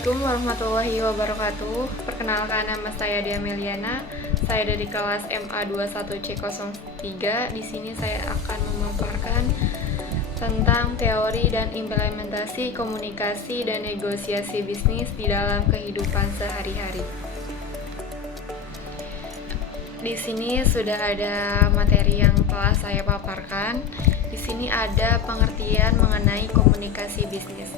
Assalamualaikum warahmatullahi wabarakatuh. Perkenalkan, nama saya Dia Meliana. Saya dari kelas MA 21C03. Di sini saya akan memaparkan tentang teori dan implementasi komunikasi dan negosiasi bisnis di dalam kehidupan sehari-hari. Di sini sudah ada materi yang telah saya paparkan. Di sini ada pengertian mengenai komunikasi bisnis.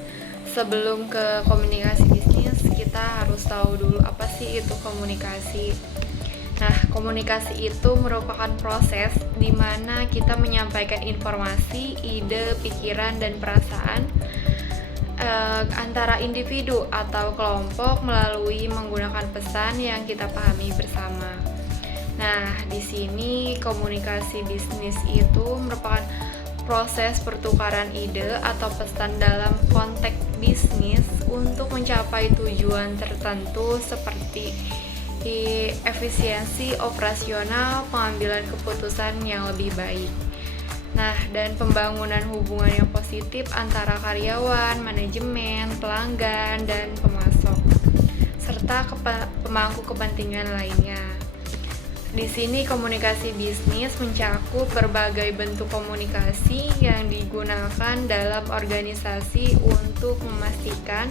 Sebelum ke komunikasi bisnis, kita harus tahu dulu apa sih itu komunikasi. Nah, komunikasi itu merupakan proses di mana kita menyampaikan informasi, ide, pikiran, dan perasaan antara individu atau kelompok melalui menggunakan pesan yang kita pahami bersama. Nah, di sini komunikasi bisnis itu merupakan proses pertukaran ide atau pesan dalam konteks bisnis untuk mencapai tujuan tertentu seperti efisiensi operasional, pengambilan keputusan yang lebih baik. Nah, dan pembangunan hubungan yang positif antara karyawan, manajemen, pelanggan, dan pemasok, serta pemangku kepentingan lainnya. Di sini komunikasi bisnis mencakup berbagai bentuk komunikasi yang digunakan dalam organisasi untuk memastikan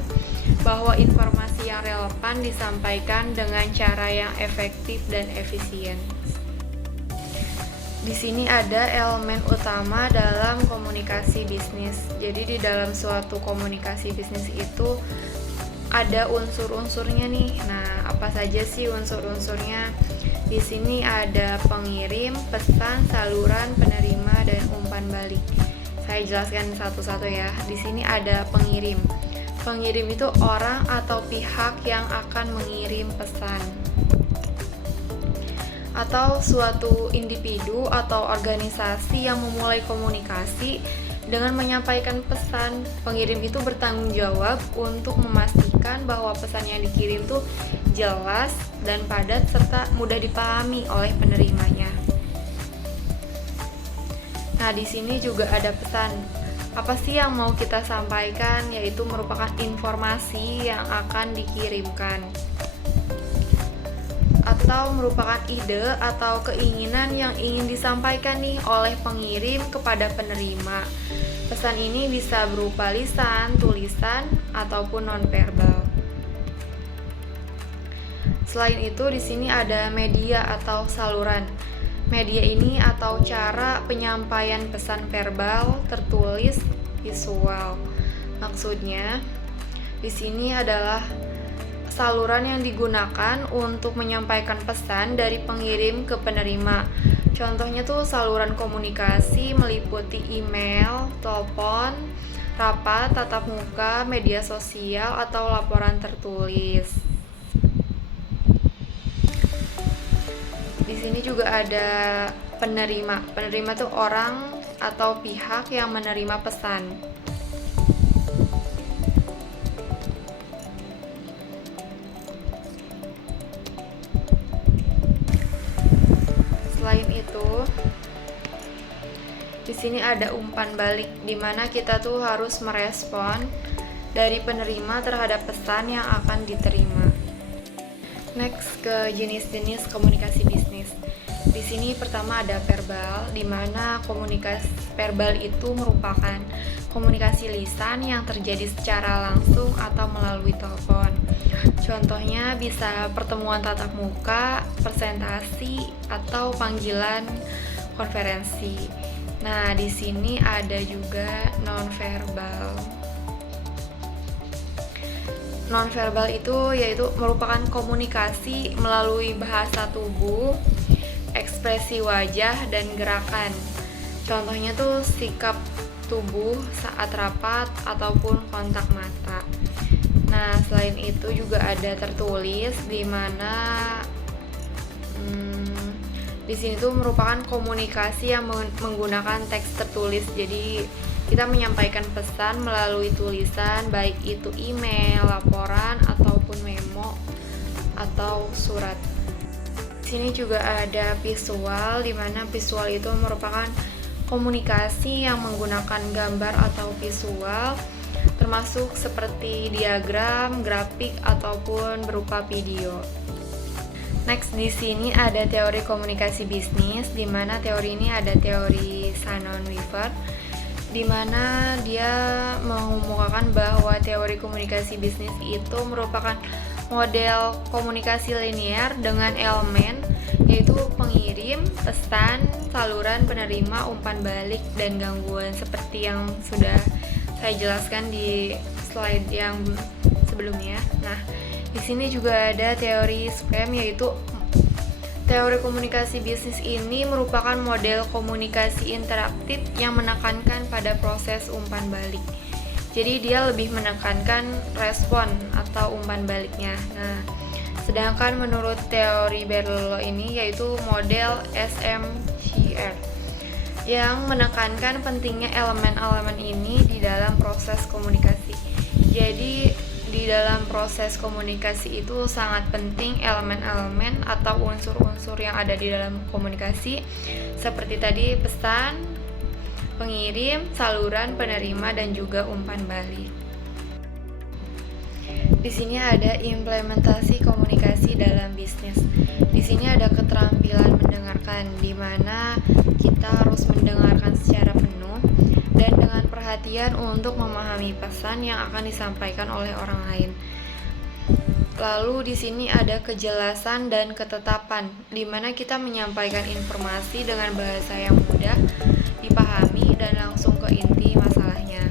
bahwa informasi yang relevan disampaikan dengan cara yang efektif dan efisien. Di sini ada elemen utama dalam komunikasi bisnis. Jadi di dalam suatu komunikasi bisnis itu ada unsur-unsurnya nih. Nah, apa saja sih unsur-unsurnya? Di sini ada pengirim, pesan, saluran, penerima, dan umpan balik. Saya jelaskan satu-satu ya. Di sini ada pengirim. Pengirim itu orang atau pihak yang akan mengirim pesan. Atau suatu individu atau organisasi yang memulai komunikasi dengan menyampaikan pesan. Pengirim itu bertanggung jawab untuk memastikan bahwa pesan yang dikirim itu jelas dan padat serta mudah dipahami oleh penerimanya. Nah, di sini juga ada pesan. Apa sih yang mau kita sampaikan? Yaitu merupakan informasi yang akan dikirimkan, atau merupakan ide atau keinginan yang ingin disampaikan nih oleh pengirim kepada penerima. Pesan ini bisa berupa lisan, tulisan, ataupun nonverbal. Selain itu, di sini ada media atau saluran. Media ini atau cara penyampaian pesan verbal, tertulis, visual. Maksudnya, di sini adalah saluran yang digunakan untuk menyampaikan pesan dari pengirim ke penerima. Contohnya tuh saluran komunikasi meliputi email, telepon, rapat, tatap muka, media sosial, atau laporan tertulis. Di sini juga ada penerima. Penerima tuh orang atau pihak yang menerima pesan. Selain itu, di sini ada umpan balik, di mana kita tuh harus merespon dari penerima terhadap pesan yang akan diterima. Next, ke jenis-jenis komunikasi bisnis. Di sini pertama ada verbal, di mana komunikasi verbal itu merupakan komunikasi lisan yang terjadi secara langsung atau melalui telepon. Contohnya bisa pertemuan tatap muka, presentasi, atau panggilan konferensi. Nah, di sini ada juga nonverbal. Nonverbal itu yaitu merupakan komunikasi melalui bahasa tubuh, ekspresi wajah, dan gerakan. Contohnya tuh sikap tubuh saat rapat ataupun kontak mata. Nah, selain itu juga ada tertulis, di mana di sini tuh merupakan komunikasi yang menggunakan teks tertulis. Jadi kita menyampaikan pesan melalui tulisan, baik itu email, laporan, ataupun memo atau surat. Di sini juga ada visual, di mana visual itu merupakan komunikasi yang menggunakan gambar atau visual termasuk seperti diagram, grafik, ataupun berupa video. Next, di sini ada teori komunikasi bisnis, di mana teori ini ada teori Shannon-Weaver, di mana dia mengemukakan bahwa teori komunikasi bisnis itu merupakan model komunikasi linear dengan elemen yaitu pengirim, pesan, saluran, penerima, umpan balik, dan gangguan seperti yang sudah saya jelaskan di slide yang sebelumnya. Nah, di sini juga ada teori SCRAM, yaitu teori komunikasi bisnis ini merupakan model komunikasi interaktif yang menekankan pada proses umpan balik. Jadi dia lebih menekankan respon atau umpan baliknya. Nah, sedangkan menurut teori Berlioz ini yaitu model SMCR yang menekankan pentingnya elemen-elemen ini di dalam proses komunikasi. Jadi di dalam proses komunikasi itu sangat penting elemen-elemen atau unsur-unsur yang ada di dalam komunikasi seperti tadi pesan, pengirim, saluran, penerima, dan juga umpan balik. Di sini ada implementasi komunikasi dalam bisnis. Di sini ada keterampilan mendengarkan, di mana kita harus mendengarkan secara penuh dan dengan perhatian untuk memahami pesan yang akan disampaikan oleh orang lain. Lalu di sini ada kejelasan dan ketetapan, di mana kita menyampaikan informasi dengan bahasa yang mudah dipahami dan langsung ke inti masalahnya.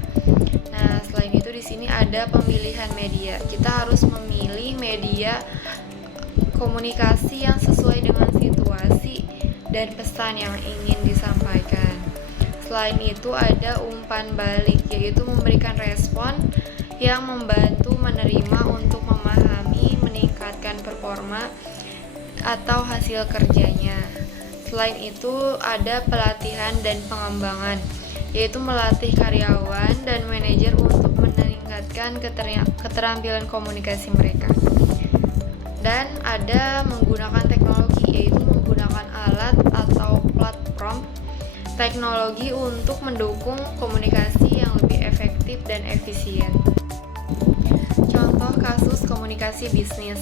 Nah, selain itu di sini ada pemilihan media. Kita harus memilih media komunikasi yang sesuai dengan situasi dan pesan yang ingin disampaikan. Selain itu ada umpan balik, yaitu memberikan respon yang membantu menerima untuk memahami, meningkatkan performa atau hasil kerjanya. Selain itu ada pelatihan dan pengembangan, yaitu melatih karyawan dan manajer untuk meningkatkan keterampilan komunikasi mereka. Dan ada menggunakan teknologi, yaitu menggunakan alat atau platform teknologi untuk mendukung komunikasi yang lebih efektif dan efisien. Contoh kasus komunikasi bisnis.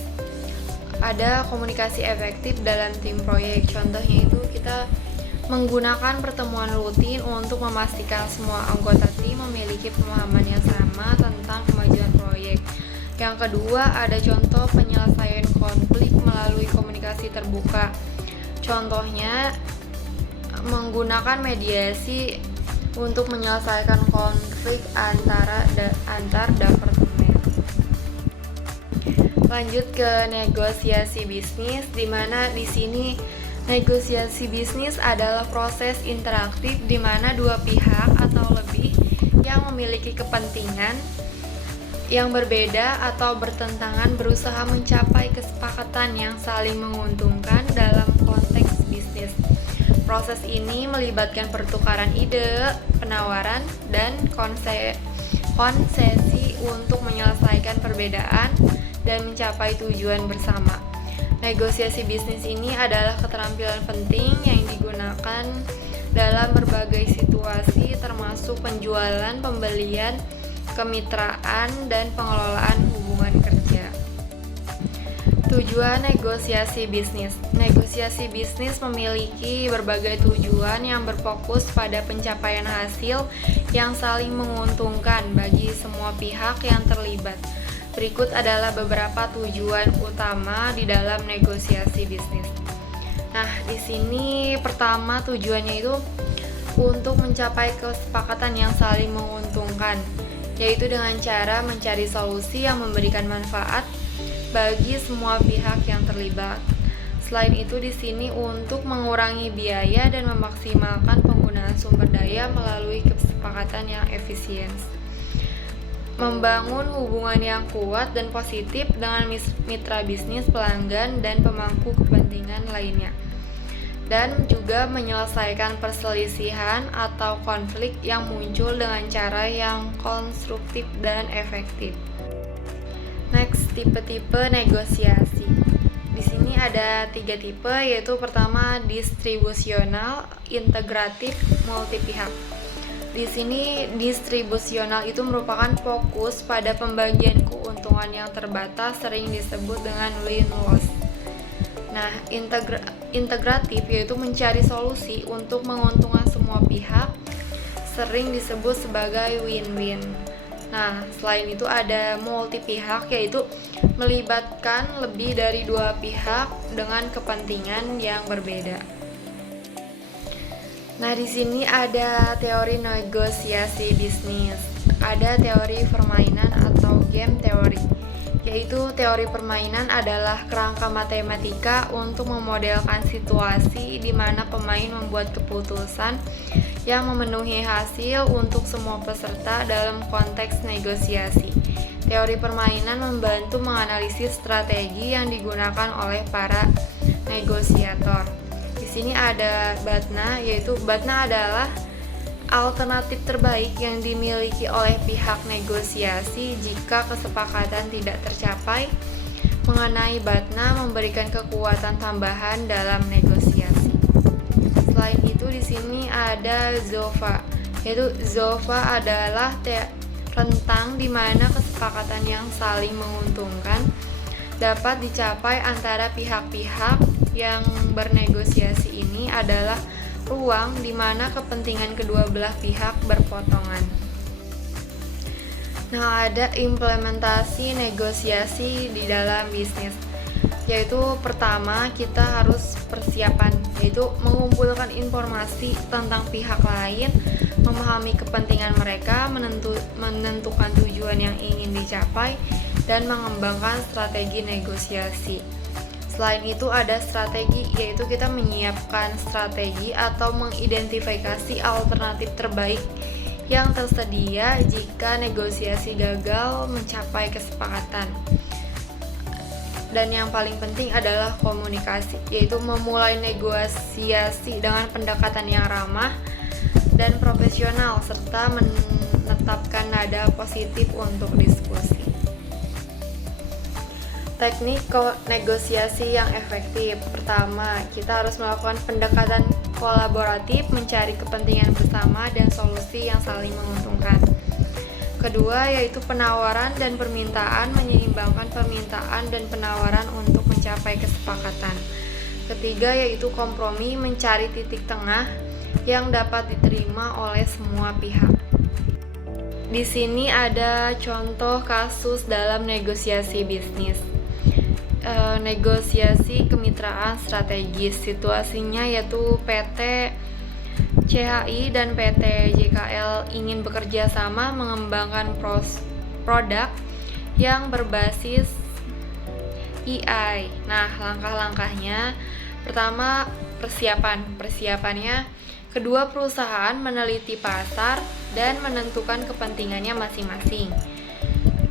Ada komunikasi efektif dalam tim proyek. Contohnya itu kita menggunakan pertemuan rutin untuk memastikan semua anggota tim memiliki pemahaman yang sama tentang kemajuan proyek. Yang kedua, ada contoh penyelesaian konflik melalui komunikasi terbuka. Contohnya menggunakan mediasi untuk menyelesaikan konflik antar departemen. Lanjut ke negosiasi bisnis, di mana di sini negosiasi bisnis adalah proses interaktif di mana dua pihak atau lebih yang memiliki kepentingan yang berbeda atau bertentangan berusaha mencapai kesepakatan yang saling menguntungkan dalam konteks bisnis. Proses ini melibatkan pertukaran ide, penawaran, dan konsesi untuk menyelesaikan perbedaan dan mencapai tujuan bersama. Negosiasi bisnis ini adalah keterampilan penting yang digunakan dalam berbagai situasi termasuk penjualan, pembelian, kemitraan, dan pengelolaan hubungan kerja. Tujuan negosiasi bisnis. Negosiasi bisnis memiliki berbagai tujuan yang berfokus pada pencapaian hasil yang saling menguntungkan bagi semua pihak yang terlibat. Berikut adalah beberapa tujuan utama di dalam negosiasi bisnis. Nah, di sini pertama tujuannya itu untuk mencapai kesepakatan yang saling menguntungkan, yaitu dengan cara mencari solusi yang memberikan manfaat bagi semua pihak yang terlibat. Selain itu di sini untuk mengurangi biaya dan memaksimalkan penggunaan sumber daya melalui kesepakatan yang efisien. Membangun hubungan yang kuat dan positif dengan mitra bisnis, pelanggan, dan pemangku kepentingan lainnya. Dan juga menyelesaikan perselisihan atau konflik yang muncul dengan cara yang konstruktif dan efektif. Next, tipe-tipe negosiasi. Di sini ada 3 tipe, yaitu pertama distribusional, integratif, multi pihak. Di sini distribusional itu merupakan fokus pada pembagian keuntungan yang terbatas, sering disebut dengan win-loss. Nah, integratif yaitu mencari solusi untuk menguntungkan semua pihak, sering disebut sebagai win-win. Nah, selain itu ada multi pihak, yaitu melibatkan lebih dari dua pihak dengan kepentingan yang berbeda. Nah, di sini ada teori negosiasi bisnis. Ada teori permainan atau game teori, yaitu teori permainan adalah kerangka matematika untuk memodelkan situasi di mana pemain membuat keputusan yang memenuhi hasil untuk semua peserta dalam konteks negosiasi. Teori permainan membantu menganalisis strategi yang digunakan oleh para negosiator. Di sini ada BATNA, yaitu BATNA adalah alternatif terbaik yang dimiliki oleh pihak negosiasi jika kesepakatan tidak tercapai. Mengenai BATNA memberikan kekuatan tambahan dalam negosiasi. Selain itu di sini ada ZOFA, yaitu ZOFA adalah rentang di mana kesepakatan yang saling menguntungkan dapat dicapai antara pihak-pihak yang bernegosiasi. Ini adalah ruang di mana kepentingan kedua belah pihak berpotongan. Nah, ada implementasi negosiasi di dalam bisnis, yaitu pertama kita harus persiapan, yaitu mengumpulkan informasi tentang pihak lain, memahami kepentingan mereka, menentukan tujuan yang ingin dicapai, dan mengembangkan strategi negosiasi. Selain itu ada strategi, yaitu kita menyiapkan strategi atau mengidentifikasi alternatif terbaik yang tersedia jika negosiasi gagal mencapai kesepakatan. Dan yang paling penting adalah komunikasi, yaitu memulai negosiasi dengan pendekatan yang ramah dan profesional serta menetapkan nada positif untuk diskusi. Teknik negosiasi yang efektif. Pertama, kita harus melakukan pendekatan kolaboratif, mencari kepentingan bersama dan solusi yang saling menguntungkan. Kedua, yaitu penawaran dan permintaan, menyeimbangkan permintaan dan penawaran untuk mencapai kesepakatan. Ketiga, yaitu kompromi, mencari titik tengah yang dapat diterima oleh semua pihak. Di sini ada contoh kasus dalam negosiasi bisnis. Negosiasi kemitraan strategis. Situasinya yaitu PT CHI dan PT JKL ingin bekerja sama mengembangkan produk yang berbasis AI. Nah, langkah-langkahnya pertama persiapannya kedua perusahaan meneliti pasar dan menentukan kepentingannya masing-masing.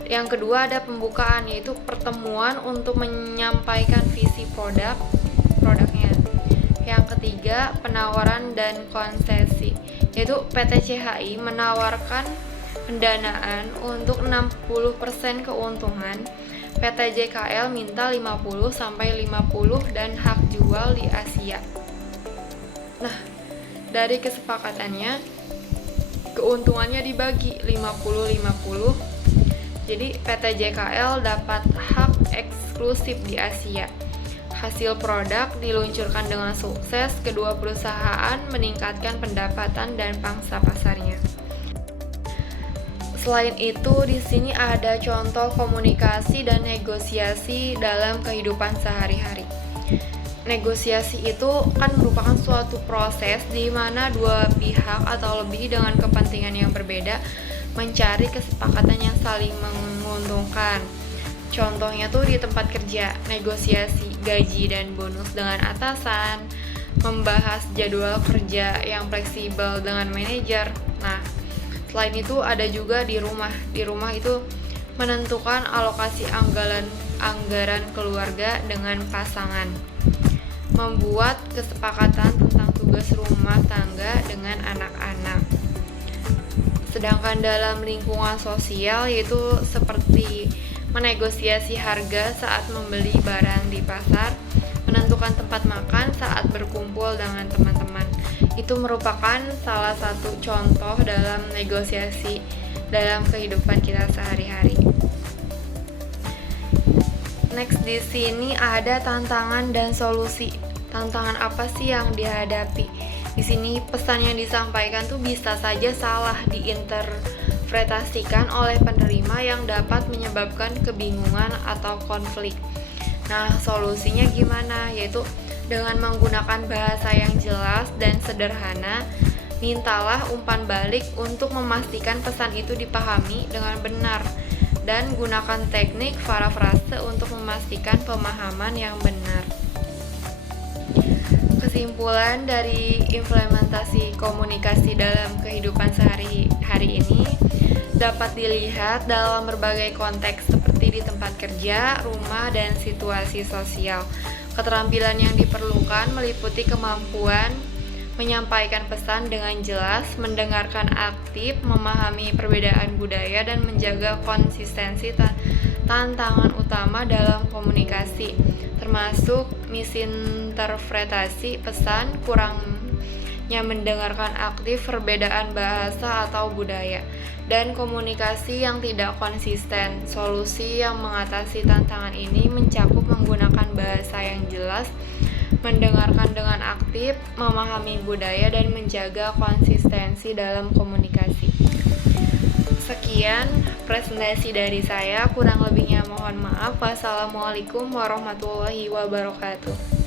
Yang kedua ada pembukaan, yaitu pertemuan untuk menyampaikan visi produknya. Yang ketiga penawaran dan konsesi, yaitu PT CHI menawarkan pendanaan untuk 60% keuntungan, PT JKL minta 50-50 dan hak jual di Asia. Nah, dari kesepakatannya keuntungannya dibagi 50-50. Jadi PT JKL dapat hak eksklusif di Asia. Hasil produk diluncurkan dengan sukses, kedua perusahaan meningkatkan pendapatan dan pangsa pasarnya. Selain itu, di sini ada contoh komunikasi dan negosiasi dalam kehidupan sehari-hari. Negosiasi itu kan merupakan suatu proses di mana dua pihak atau lebih dengan kepentingan yang berbeda mencari kesepakatan yang saling menguntungkan. Contohnya tuh di tempat kerja, negosiasi gaji dan bonus dengan atasan, membahas jadwal kerja yang fleksibel dengan manajer. Nah, selain itu ada juga di rumah. Di rumah itu menentukan alokasi anggaran keluarga dengan pasangan. Membuat kesepakatan tentang tugas rumah tangga dengan anak-anak. Sedangkan dalam lingkungan sosial, yaitu seperti menegosiasi harga saat membeli barang di pasar, menentukan tempat makan saat berkumpul dengan teman-teman. itu merupakan salah satu contoh dalam negosiasi dalam kehidupan kita sehari-hari. Next, di sini ada tantangan dan solusi. Tantangan apa sih yang dihadapi? Di sini pesan yang disampaikan tuh bisa saja salah diinterpretasikan oleh penerima yang dapat menyebabkan kebingungan atau konflik. Nah, solusinya gimana? Yaitu dengan menggunakan bahasa yang jelas dan sederhana, mintalah umpan balik untuk memastikan pesan itu dipahami dengan benar, dan gunakan teknik parafrase untuk memastikan pemahaman yang benar. Kesimpulan dari implementasi komunikasi dalam kehidupan sehari-hari ini dapat dilihat dalam berbagai konteks seperti di tempat kerja, rumah, dan situasi sosial. Keterampilan yang diperlukan meliputi kemampuan menyampaikan pesan dengan jelas, mendengarkan aktif, memahami perbedaan budaya, dan menjaga konsistensi. Tantangan utama dalam komunikasi termasuk misinterpretasi pesan, kurangnya mendengarkan aktif, perbedaan bahasa atau budaya, dan komunikasi yang tidak konsisten. Solusi yang mengatasi tantangan ini mencakup menggunakan bahasa yang jelas, mendengarkan dengan aktif, memahami budaya, dan menjaga konsistensi dalam komunikasi. Sekian presentasi dari saya, kurang lebihnya mohon maaf. Wassalamualaikum warahmatullahi wabarakatuh.